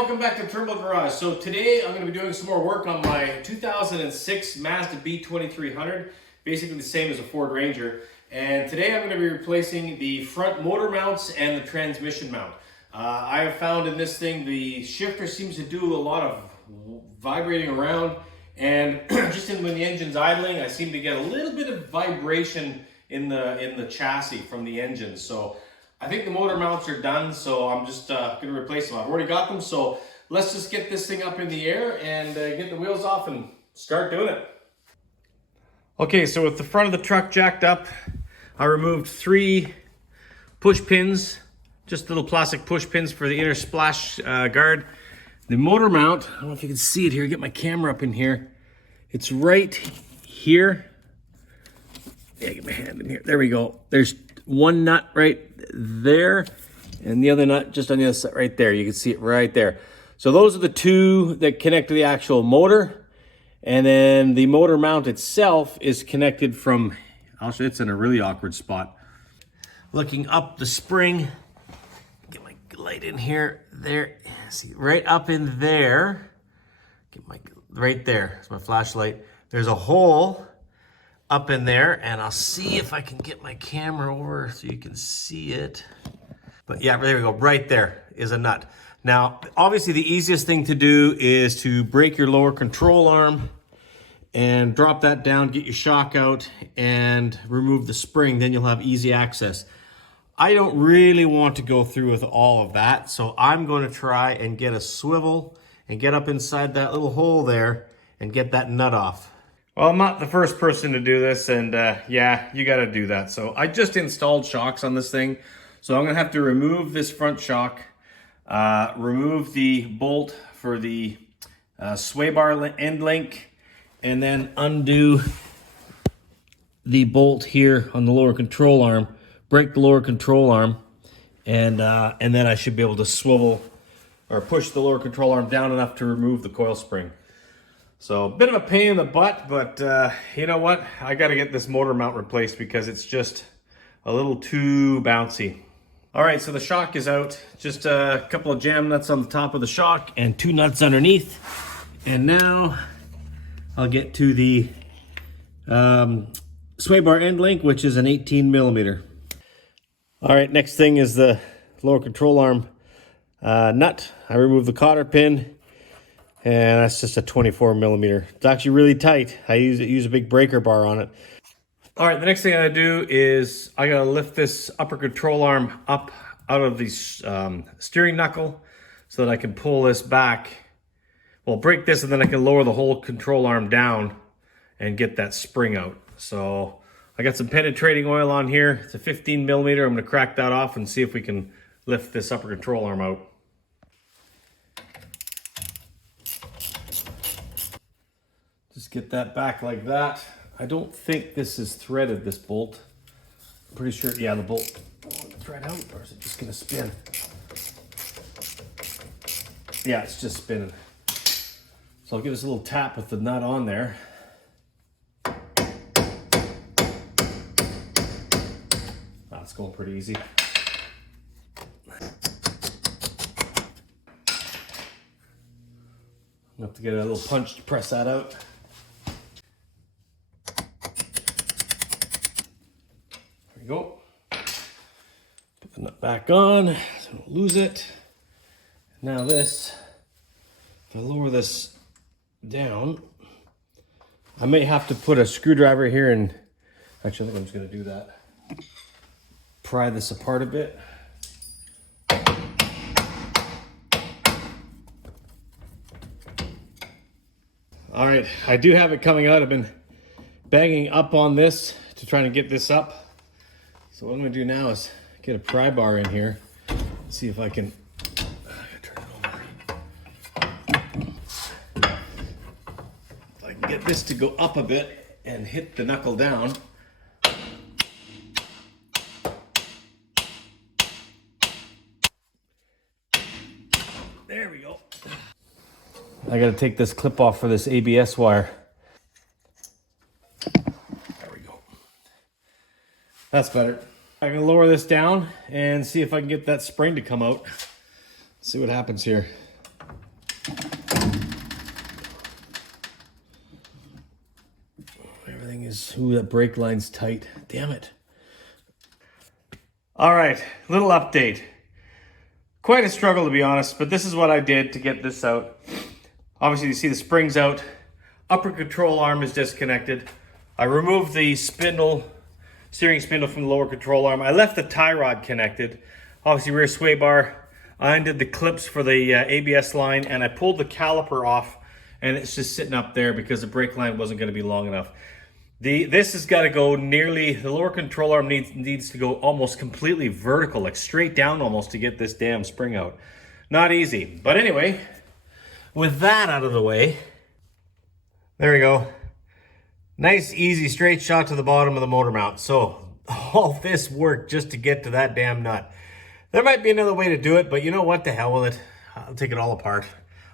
welcome back to Turbo Garage. So today I'm going to be doing some more work on my 2006 Mazda B2300, basically the same as a Ford Ranger. And today I'm going to be replacing the front motor mounts and the transmission mount. I have found in this thing the shifter seems to do a lot of vibrating around, and just when the engine's idling, I seem to get a little bit of vibration in the chassis from the engine. So I think the motor mounts are done, so I'm just going to replace them. I've already got them, so let's just get this thing up in the air and get the wheels off and start doing it. Okay, so with the front of the truck jacked up, I removed 3 push pins, just little plastic push pins for the inner splash guard. The motor mount, I don't know if you can see it here, get my camera up in here. It's right here. Yeah, get my hand in here. There we go. There's one nut right there and the other nut just on the other side right there. You can see it right there. So those are the 2 that connect to the actual motor, and then the motor mount itself is connected from, also it's in a really awkward spot. Looking up the spring, get my light in here, there, see right up in there, get my, right there, it's my flashlight. There's a hole up in there, and I'll see if I can get my camera over so you can see it. But yeah, there we go, right there is a nut. Now, obviously the easiest thing to do is to break your lower control arm and drop that down, get your shock out, and remove the spring, then you'll have easy access. I don't really want to go through with all of that, so I'm going to try and get a swivel and get up inside that little hole there and get that nut off. Well, I'm not the first person to do this, and yeah, you got to do that. So I just installed shocks on this thing, so I'm going to have to remove this front shock, remove the bolt for the sway bar end link, and then undo the bolt here on the lower control arm, break the lower control arm, and then I should be able to swivel or push the lower control arm down enough to remove the coil spring. So a bit of a pain in the butt, but you know what? I got to get this motor mount replaced because it's just a little too bouncy. All right, so the shock is out. Just a couple of jam nuts on the top of the shock and 2 nuts underneath. And now I'll get to the sway bar end link, which is an 18 millimeter. All right, next thing is the lower control arm nut. I removed the cotter pin, and that's just a 24 millimeter. It's actually really tight. I use a big breaker bar on it. All right, the next thing I gotta do is I gotta lift this upper control arm up out of the steering knuckle so that I can pull this back. Well, break this, and then I can lower the whole control arm down and get that spring out. So I got some penetrating oil on here. It's a 15 millimeter. I'm gonna crack that off and see if we can lift this upper control arm out. Just get that back like that. I don't think this is threaded, this bolt. I'm pretty sure, yeah, the bolt won't thread out, or is it just gonna spin? Yeah, it's just spinning. So I'll give this a little tap with the nut on there. That's going pretty easy. I'll have to get a little punch to press that out. There we go. Put the nut back on so don't lose it. Now this, if I lower this down, I may have to put a screwdriver here and, actually I think I'm just gonna do that. Pry this apart a bit. All right, I do have it coming out. I've been banging up on this to try to get this up. So what I'm gonna do now is get a pry bar in here, see if I can turn it over. If I can get this to go up a bit and hit the knuckle down. There we go. I gotta take this clip off for this ABS wire. There we go. That's better. I'm gonna lower this down and see if I can get that spring to come out. See what happens here. Jeez, ooh, that brake line's tight. Damn it. All right, little update. Quite a struggle, to be honest, but this is what I did to get this out. Obviously, you see the spring's out. Upper control arm is disconnected. I removed the spindle, steering spindle from the lower control arm. I left the tie rod connected. Obviously, rear sway bar. I undid the clips for the ABS line, and I pulled the caliper off, and it's just sitting up there because the brake line wasn't going to be long enough. This has got to go nearly, the lower control arm needs to go almost completely vertical, like straight down almost, to get this damn spring out. Not easy. But anyway, with that out of the way, there we go. Nice, easy, straight shot to the bottom of the motor mount. So all this work just to get to that damn nut. There might be another way to do it, but you know what? The hell with it. I'll take it all apart.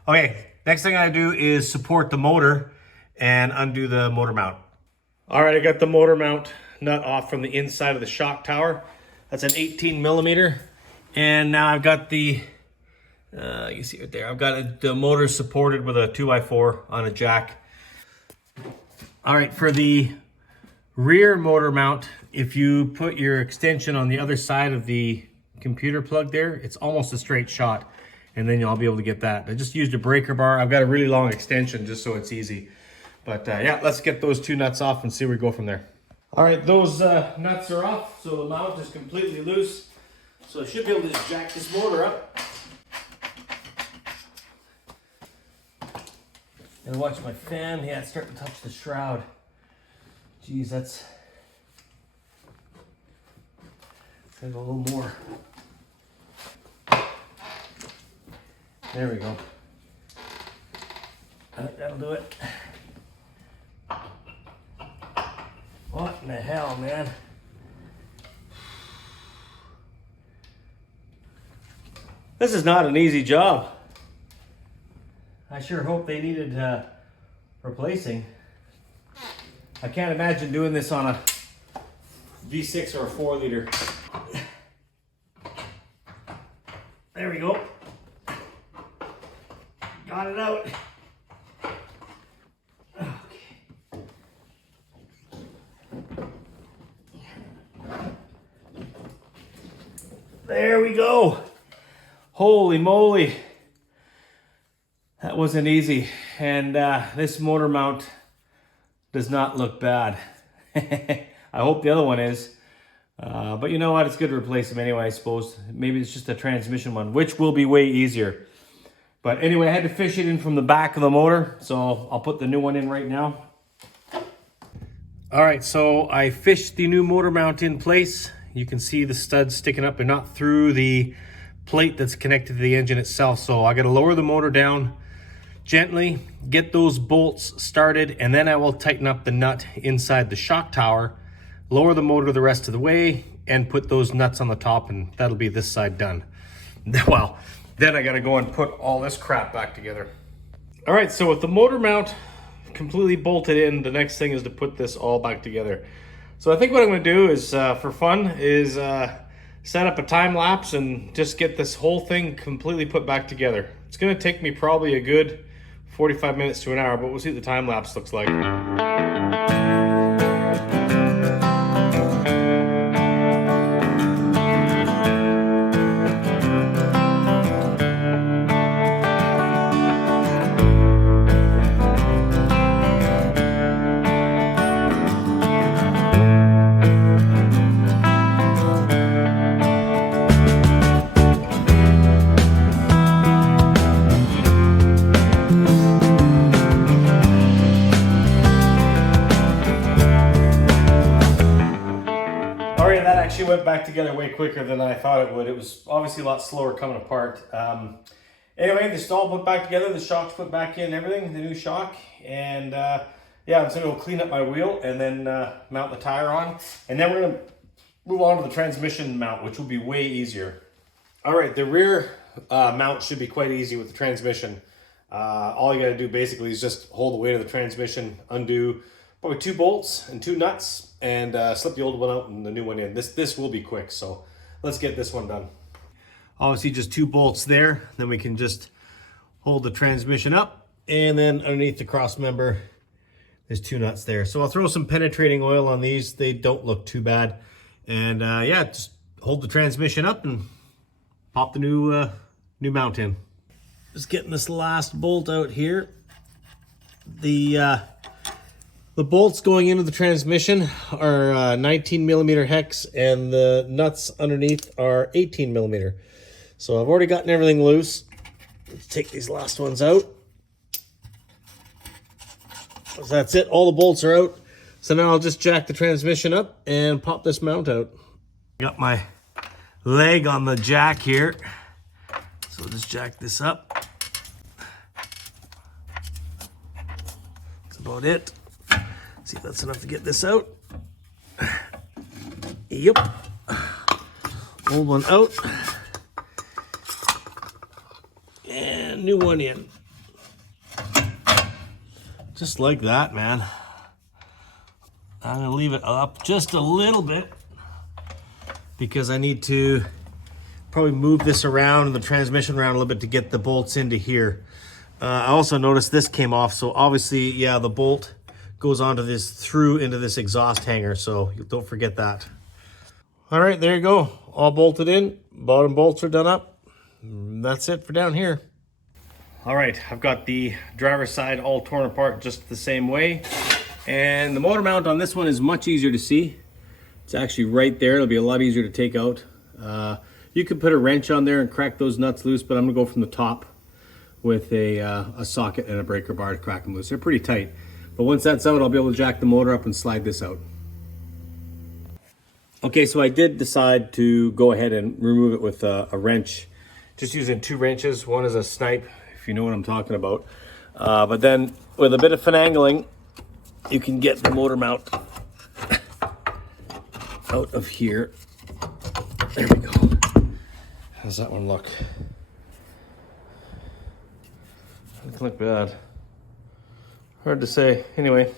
Okay, next thing I do is support the motor and undo the motor mount. All right, I got the motor mount nut off from the inside of the shock tower. That's an 18 millimeter. And now I've got the, you see it there. I've got the motor supported with a 2x4 on a jack. All right, for the rear motor mount, if you put your extension on the other side of the computer plug there, it's almost a straight shot. And then you'll be able to get that. I just used a breaker bar. I've got a really long extension just so it's easy. But yeah, let's get those two nuts off and see where we go from there. All right, those nuts are off, so the mount is completely loose. So I should be able to just jack this motor up. And watch my fan. Yeah, it's starting to touch the shroud. Geez, that's... Gotta go a little more. There we go. That'll do it. What in the hell, man? This is not an easy job. I sure hope they needed replacing. I can't imagine doing this on a V6 or a 4-liter. There we go. Got it out. There we go. Holy moly. That wasn't easy. And this motor mount does not look bad. I hope the other one is. But you know what? It's good to replace them anyway, I suppose. Maybe it's just a transmission one, which will be way easier. But anyway, I had to fish it in from the back of the motor, so I'll put the new one in right now. All right, so I fished the new motor mount in place. You can see the studs sticking up. They're not through the plate that's connected to the engine itself. So I got to lower the motor down gently, get those bolts started, and then I will tighten up the nut inside the shock tower, lower the motor the rest of the way, and put those nuts on the top, and that'll be this side done. Well, then I got to go and put all this crap back together. All right, so with the motor mount completely bolted in, the next thing is to put this all back together. So I think what I'm going to do is, for fun, is set up a time lapse and just get this whole thing completely put back together. It's going to take me probably a good 45 minutes to an hour, but we'll see what the time lapse looks like. Actually went back together way quicker than I thought it would. It was obviously a lot slower coming apart. Anyway, the stall put back together, the shocks put back in, everything, the new shock. And yeah, I'm just gonna go clean up my wheel and then mount the tire on. And then we're gonna move on to the transmission mount, which will be way easier. All right, the rear mount should be quite easy with the transmission. All you gotta do basically is just hold the weight of the transmission, undo probably 2 bolts and 2 nuts, and slip the old one out and the new one in. This will be quick, so let's get this one done. Obviously just 2 bolts there, then we can just hold the transmission up, and then underneath the cross member there's 2 nuts there. So I'll throw some penetrating oil on these. They don't look too bad. And yeah, just hold the transmission up and pop the new mount in. Just getting this last bolt out here. The bolts going into the transmission are 19 millimeter hex, and the nuts underneath are 18 millimeter. So I've already gotten everything loose. Let's take these last ones out. So that's it, all the bolts are out. So now I'll just jack the transmission up and pop this mount out. Got my leg on the jack here. So I'll just jack this up. That's about it. See if that's enough to get this out. Yep. Old one out. And new one in. Just like that, man. I'm gonna leave it up just a little bit because I need to probably move this around and the transmission around a little bit to get the bolts into here. I also noticed this came off, so obviously, yeah, the bolt goes onto this, through into this exhaust hanger, so don't forget that. All right, there you go. All bolted in. Bottom bolts are done up. That's it for down here. All right, I've got the driver's side all torn apart just the same way. And the motor mount on this one is much easier to see. It's actually right there. It'll be a lot easier to take out. You could put a wrench on there and crack those nuts loose, but I'm gonna go from the top with a socket and a breaker bar to crack them loose. They're pretty tight. But once that's out, I'll be able to jack the motor up and slide this out. Okay, so I did decide to go ahead and remove it with a wrench. Just using 2 wrenches. One is a snipe, if you know what I'm talking about. But then with a bit of finagling, you can get the motor mount out of here. There we go. How's that one look? Doesn't look bad. Hard to say. Anyway,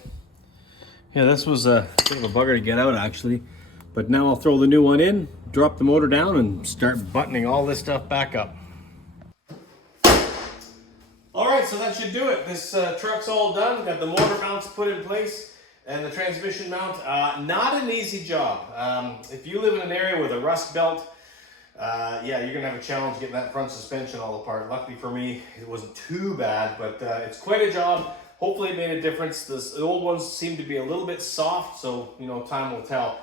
yeah, this was a bit of a bugger to get out actually. But now I'll throw the new one in, drop the motor down, and start buttoning all this stuff back up. All right, so that should do it. This truck's all done. Got the motor mounts put in place and the transmission mount. Not an easy job. If you live in an area with a rust belt, yeah, you're gonna have a challenge getting that front suspension all apart. Luckily for me, it wasn't too bad, but it's quite a job. Hopefully it made a difference. The old ones seem to be a little bit soft, so you know, time will tell.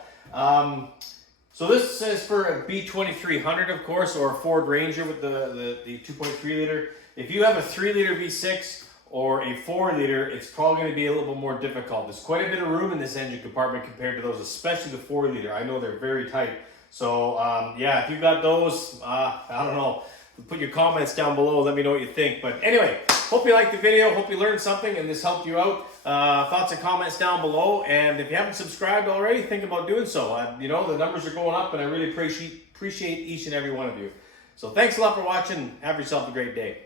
So this is for a B2300, of course, or a Ford Ranger with the 2.3 liter. If you have a 3 liter V6 or a 4 liter, it's probably going to be a little bit more difficult. There's quite a bit of room in this engine compartment compared to those, especially the 4 liter. I know they're very tight. So yeah, if you've got those, I don't know, put your comments down below. Let me know what you think. But anyway, hope you liked the video. Hope you learned something and this helped you out. Thoughts and comments down below. And if you haven't subscribed already, think about doing so. You know, the numbers are going up and I really appreciate each and every one of you. So thanks a lot for watching. Have yourself a great day.